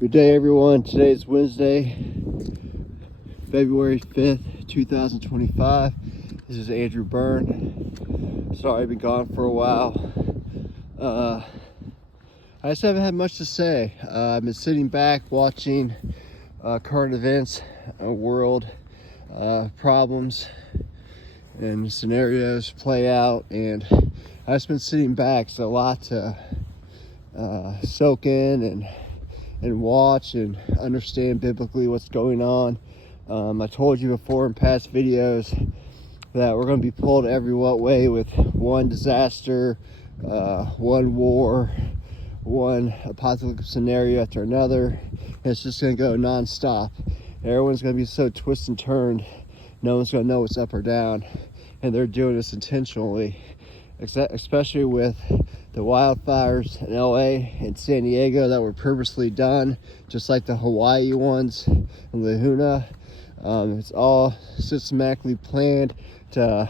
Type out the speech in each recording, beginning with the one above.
Good day, everyone. Today is Wednesday, February 5th, 2025. This is Andrew Byrne. Sorry I've been gone for a while. I just haven't had much to say. I've been sitting back watching current events, world problems and scenarios play out, and I've just been sitting back. So a lot to soak in and watch and understand biblically what's going on. I told you before in past videos that we're going to be pulled every way with one disaster, one war, one apocalyptic scenario after another. And it's just going to go non-stop. Everyone's going to be so twisted and turned, no one's going to know what's up or down, and they're doing this intentionally, especially with the wildfires in LA and San Diego that were purposely done, just like the Hawaii ones in Lahuna. It's all systematically planned to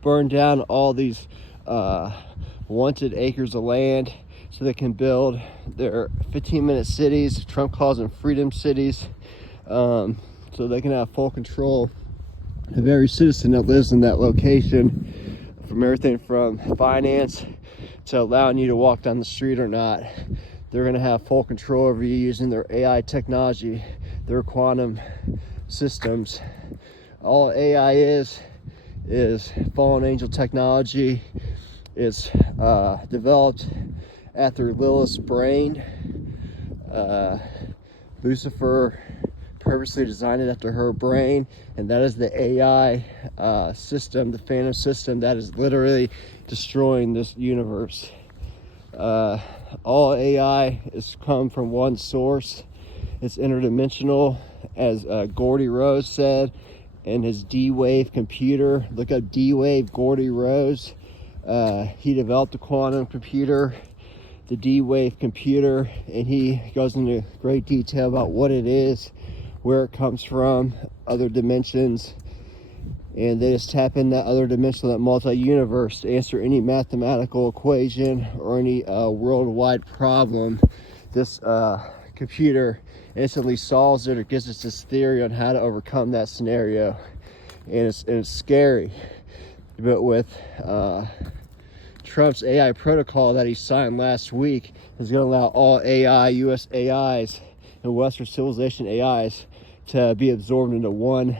burn down all these wanted acres of land so they can build their 15-minute cities. Trump calls them freedom cities, so they can have full control of every citizen that lives in that location, from everything from finance to allowing you to walk down the street or not. They're going to have full control over you using their AI technology, their quantum systems. All AI is fallen angel technology. It's developed after Lilith's brain. Lucifer purposely designed it after her brain, and that is the AI system, the Phantom system, that is literally destroying this universe. All AI has come from one source. It's interdimensional, as Gordy Rose said in his D-Wave computer. Look up D-Wave Gordy Rose. He developed the quantum computer, the D-Wave computer, and he goes into great detail about what it is, where it comes from, other dimensions, and they just tap in that other dimension, that multi-universe, to answer any mathematical equation or any worldwide problem. This computer instantly solves it or gives us this theory on how to overcome that scenario, and it's scary. But with Trump's AI protocol that he signed last week, is going to allow all AI, US AIs, and Western civilization AIs to be absorbed into one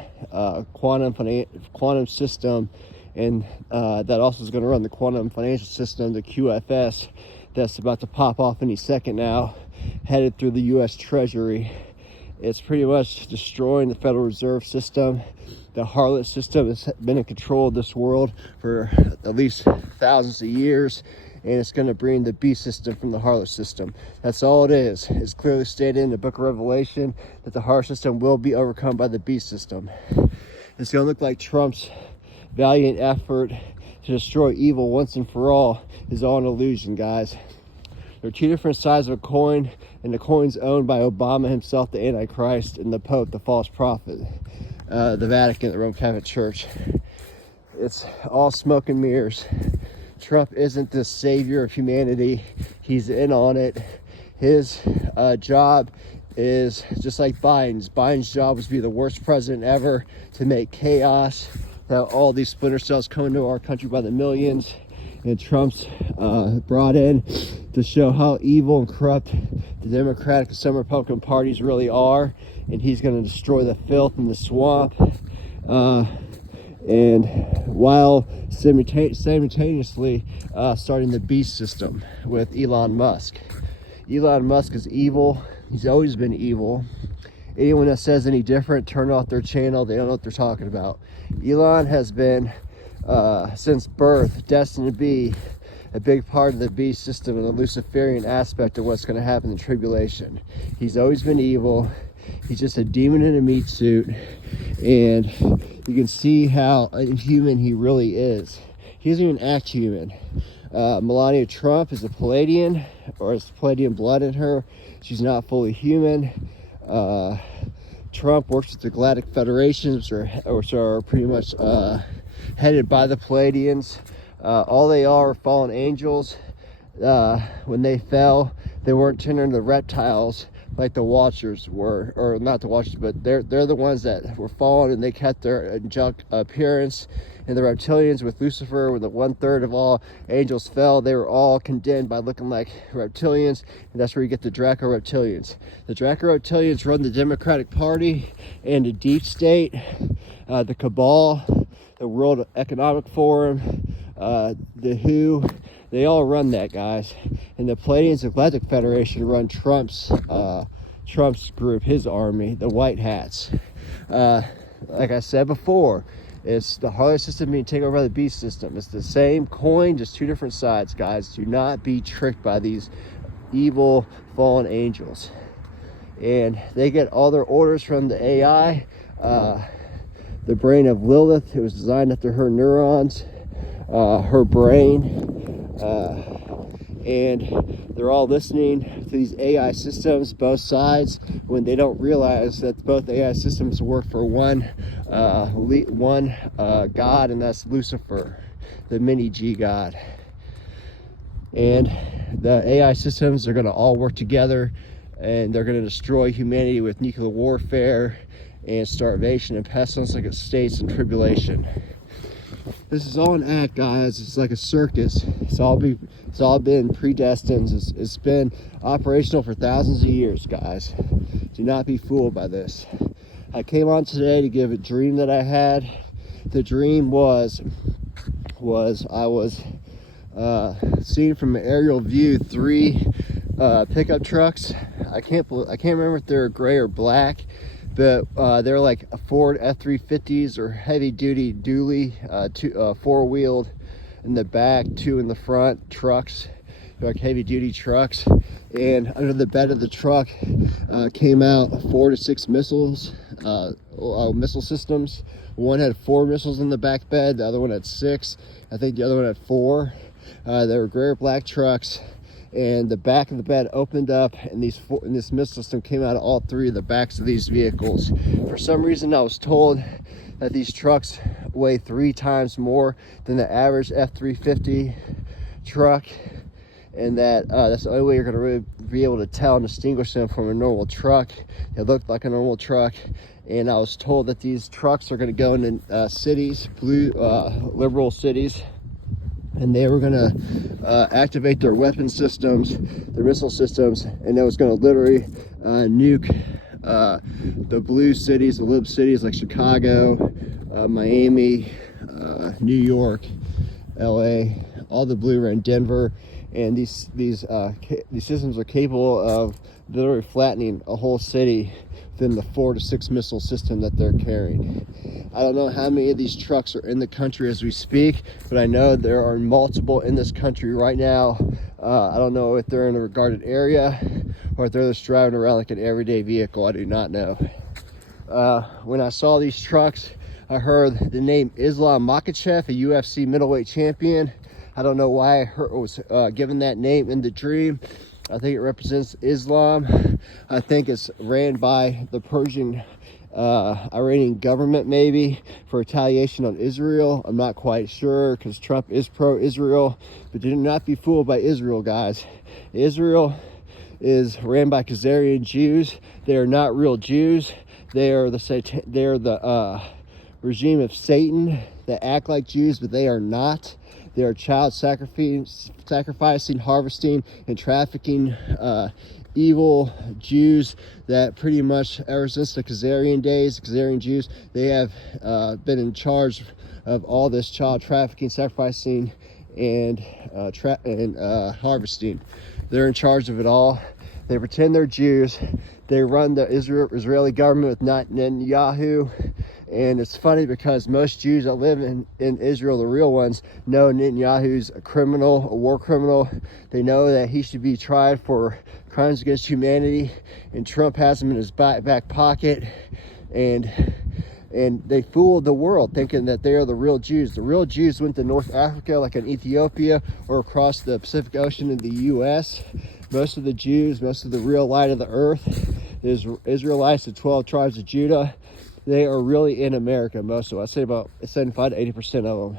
quantum system, and that also is going to run the quantum financial system, the QFS, that's about to pop off any second now, headed through the US Treasury. It's pretty much destroying the Federal Reserve System. The harlot system has been in control of this world for at least thousands of years, and it's going to bring the beast system from the harlot system. That's all it is. It's clearly stated in the book of Revelation that the harlot system will be overcome by the beast system. It's going to look like Trump's valiant effort to destroy evil once and for all is all an illusion, guys. There are two different sides of a coin, and the coin's owned by Obama himself, the Antichrist, and the Pope, the false prophet, the Vatican, the Roman Catholic Church. It's all smoke and mirrors. Trump isn't the savior of humanity. He's in on it. His job is just like Biden's. Biden's job was to be the worst president ever, to make chaos, have all these splinter cells coming to our country by the millions. And Trump's brought in to show how evil and corrupt the Democratic and some Republican parties really are. And he's going to destroy the filth and the swamp. And while simultaneously starting the beast system with Elon Musk. Elon Musk is evil. He's always been evil. Anyone that says any different, turn off their channel. They don't know what they're talking about. Elon has been, since birth, destined to be a big part of the beast system and the Luciferian aspect of what's going to happen in the tribulation. He's always been evil. He's just a demon in a meat suit, and you can see how inhuman he really is. He doesn't even act human. Melania Trump is a Palladian, or has Palladian blood in her. She's not fully human. Trump works with the Galactic Federations, which are pretty much headed by the Palladians. All they are fallen angels. When they fell, They weren't turned into reptiles like the Watchers were, or not the Watchers, but they're the ones that were fallen, and they kept their angelic appearance. And the reptilians with Lucifer, when the 1/3 of all angels fell, they were all condemned by looking like reptilians, and that's where you get the Draco reptilians. The Draco reptilians run the Democratic Party and the deep state, the cabal, the World Economic Forum, the WHO. They all run that, guys. And the Palladians Athletic Federation run Trump's group, his army, the White Hats. Like I said before, it's the Harley system being taken over by the beast system. It's the same coin, just two different sides, guys. Do not be tricked by these evil fallen angels. And they get all their orders from the AI, the brain of Lilith. It was designed after her neurons, her brain. And they're all listening to these AI systems, both sides, when they don't realize that both AI systems work for one God, and that's Lucifer, the mini G God. And the AI systems are going to all work together, and they're going to destroy humanity with nuclear warfare and starvation and pestilence, like it states in Tribulation. This is all an act, guys. It's like a circus. It's all been predestined. It's been operational for thousands of years, guys. Do not be fooled by this. I came on today to give a dream that I had. The dream was I was seeing from an aerial view 3 pickup trucks. I can't remember if they're gray or black, but they're like Ford F-350s or heavy-duty dually, 4-wheeled in the back, 2 in the front trucks. They're like heavy-duty trucks. And under the bed of the truck came out 4 to 6 missiles, missile systems. One had 4 missiles in the back bed. The other one had 6. I think the other one had 4. They were gray or black trucks. And the back of the bed opened up, and this missile system came out of all 3 of the backs of these vehicles. For some reason, I was told that these trucks weigh 3 times more than the average F-350 truck, and that that's the only way you're going to really be able to tell and distinguish them from a normal truck. It looked like a normal truck, and I was told that these trucks are going to go into cities, blue liberal cities, and they were going to activate their weapon systems, their missile systems, and it was going to literally nuke the blue cities, the lib cities like Chicago, Miami, New York, LA, all the blue around Denver. And these systems are capable of literally flattening a whole city within the 4 to 6 missile system that they're carrying. I don't know how many of these trucks are in the country as we speak, but I know there are multiple in this country right now. I don't know if they're in a regarded area or if they're just driving around like an everyday vehicle. I do not know. When I saw these trucks, I heard the name Islam Makhachev, a UFC middleweight champion. I don't know why I was given that name in the dream. I think it represents Islam. I think it's ran by the Persian Iranian government, maybe, for retaliation on Israel. I'm not quite sure, because Trump is pro-Israel. But do not be fooled by Israel, guys. Israel is ran by Khazarian Jews. They are not real Jews. They are the regime of Satan that act like Jews, but they are not. They are child sacrificing, harvesting, and trafficking evil Jews that pretty much, ever since the Khazarian days, Khazarian Jews, they have been in charge of all this child trafficking, sacrificing, and harvesting. They're in charge of it all. They pretend they're Jews. They run the Israeli government with Netanyahu. And it's funny because most Jews that live in Israel, the real ones, know Netanyahu's a criminal, a war criminal. They know that he should be tried for crimes against humanity, and Trump has him in his back pocket. And they fooled the world thinking that they are the real Jews. The real Jews went to North Africa, like in Ethiopia, or across the Pacific Ocean in the U.S. Most of the Jews, most of the real light of the earth, is Israelites, the 12 tribes of Judah. They are really in America, most of them. I'd say about 75 to 80% of them.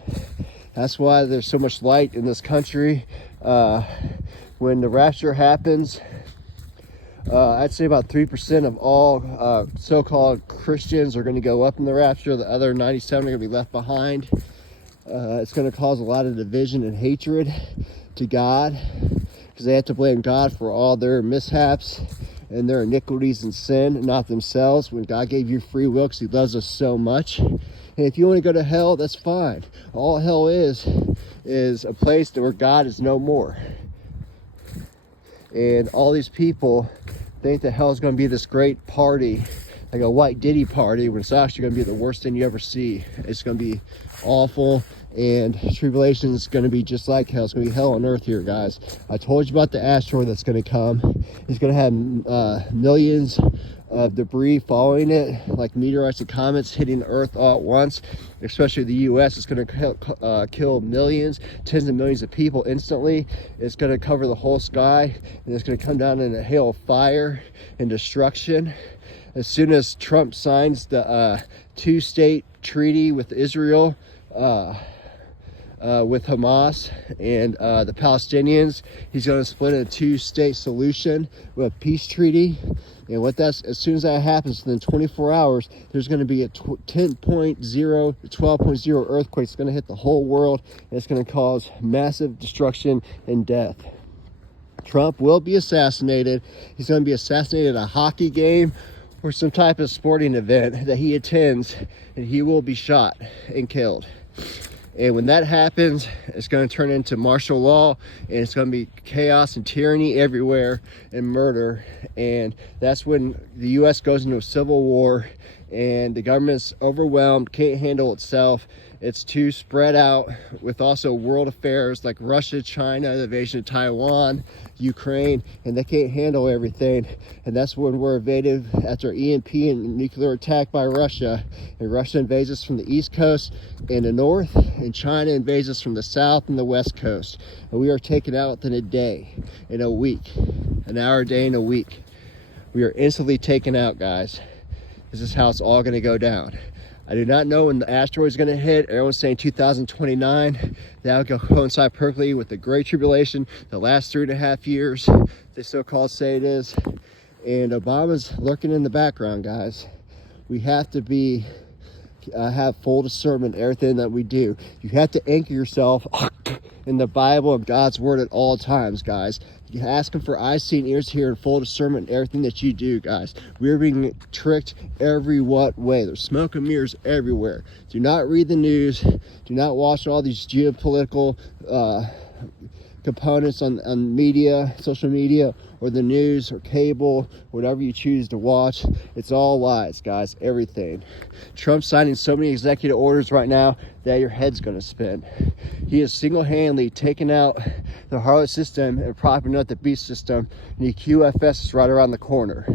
That's why there's so much light in this country. When the rapture happens, I'd say about 3% of all so-called Christians are going to go up in the rapture. The other 97 are going to be left behind. It's going to cause a lot of division and hatred to God, because they have to blame God for all their mishaps and their iniquities and sin, and not themselves, when God gave you free will because he loves us so much. And if you want to go to hell, that's fine. All hell is a place where God is no more. And all these people think that hell is going to be this great party, like a white Diddy party, when it's actually going to be the worst thing you ever see. It's going to be awful, and tribulation is going to be just like hell. It's going to be hell on earth here, guys. I told you about the asteroid that's going to come. It's going to have millions of debris following it, like meteorites and comets hitting the earth all at once. Especially the US, it's going to kill millions, tens of millions of people instantly. It's going to cover the whole sky, and it's going to come down in a hail of fire and destruction. As soon as Trump signs the two-state treaty with Israel, with Hamas and the Palestinians, he's going to split a two-state solution with a peace treaty. And as soon as that happens, within 24 hours, there's going to be a 10.0 to 12.0 earthquake. It's going to hit the whole world, and it's going to cause massive destruction and death. Trump will be assassinated. He's going to be assassinated at a hockey game or some type of sporting event that he attends, and he will be shot and killed. And when that happens, it's going to turn into martial law, and it's going to be chaos and tyranny everywhere and murder. And that's when the U.S. goes into a civil war, and the government's overwhelmed, can't handle itself. It's too spread out with also world affairs like Russia, China, the invasion of Taiwan, Ukraine, and they can't handle everything. And that's when we're invaded after EMP and nuclear attack by Russia. And Russia invades us from the east coast and the north, and China invades us from the south and the west coast. And we are taken out within a day, in a week, an hour a day in a week. We are instantly taken out, guys. This is how it's all going to go down. I do not know when the asteroid is going to hit. Everyone's saying 2029. That will coincide perfectly with the Great Tribulation, the last 3.5 years, they so-called say it is. And Obama's lurking in the background, guys. We have to have full discernment in everything that we do. You have to anchor yourself in the Bible and God's word at all times, guys. You ask him for eyes seen, ears hear, and full discernment in everything that you do, guys. We're being tricked every what way. There's smoke and mirrors everywhere. Do not read the news. Do not watch all these geopolitical components on media, social media, or the news, or cable, whatever you choose to watch. It's all lies, guys, everything. Trump's signing so many executive orders right now that your head's gonna spin. He has single-handedly taken out the harlot system and propping up the beast system, and the QFS is right around the corner.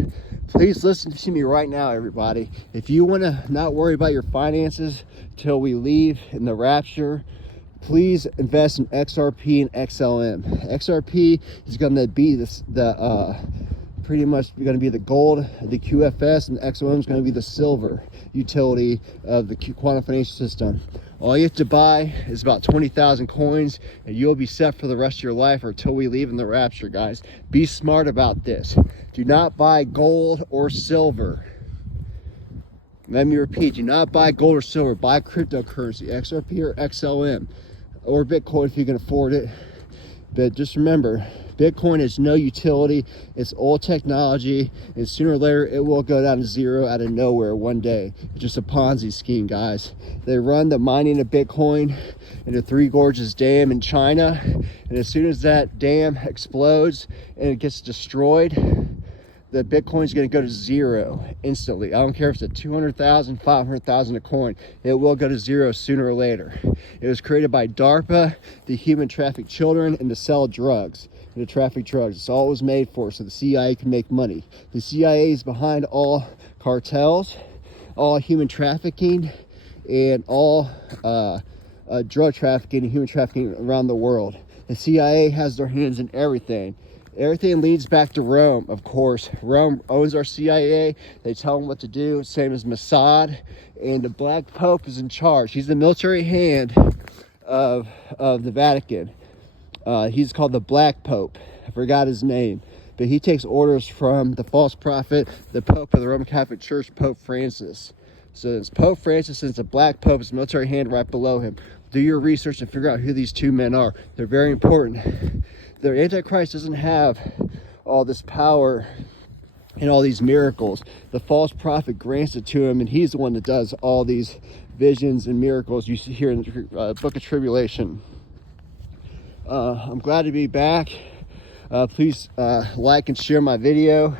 Please listen to me right now, everybody. If you wanna not worry about your finances till we leave in the rapture, please invest in XRP and XLM. XRP is going to be pretty much going to be the gold, the QFS, and XLM is going to be the silver utility of the quantum financial system. All you have to buy is about 20,000 coins, and you'll be set for the rest of your life or until we leave in the rapture, guys. Be smart about this. Do not buy gold or silver. Let me repeat, do not buy gold or silver. Buy cryptocurrency, XRP or XLM. Or Bitcoin if you can afford it. But just remember, Bitcoin has no utility. It's old technology, and sooner or later it will go down to zero out of nowhere one day. It's just a Ponzi scheme, guys. They run the mining of Bitcoin into Three Gorges Dam in China, and as soon as that dam explodes and it gets destroyed, the Bitcoin is going to go to zero instantly. I don't care if it's at 200,000, 500,000 a coin. It will go to zero sooner or later. It was created by DARPA, the human traffic children, and to sell drugs, and to traffic drugs. It's all it was made for, so the CIA can make money. The CIA is behind all cartels, all human trafficking, and all drug trafficking and human trafficking around the world. The CIA has their hands in everything. Everything leads back to Rome, of course. Rome owns our CIA. They tell them what to do, same as Mossad. And the Black Pope is in charge. He's the military hand of the Vatican. He's called the Black Pope. I forgot his name. but he takes orders from the false prophet, the Pope of the Roman Catholic Church, Pope Francis. So it's Pope Francis, and it's a black pope, his military hand right below him. Do your research and figure out who these two men are. They're very important. The Antichrist doesn't have all this power and all these miracles. The false prophet grants it to him, and he's the one that does all these visions and miracles you see here in the book of Tribulation. I'm glad to be back. Please like and share my video.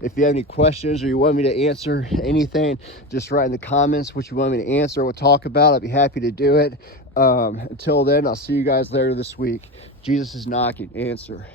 If you have any questions or you want me to answer anything, just write in the comments what you want me to answer or talk about. I'd be happy to do it. Until then, I'll see you guys later this week. Jesus is knocking. Answer.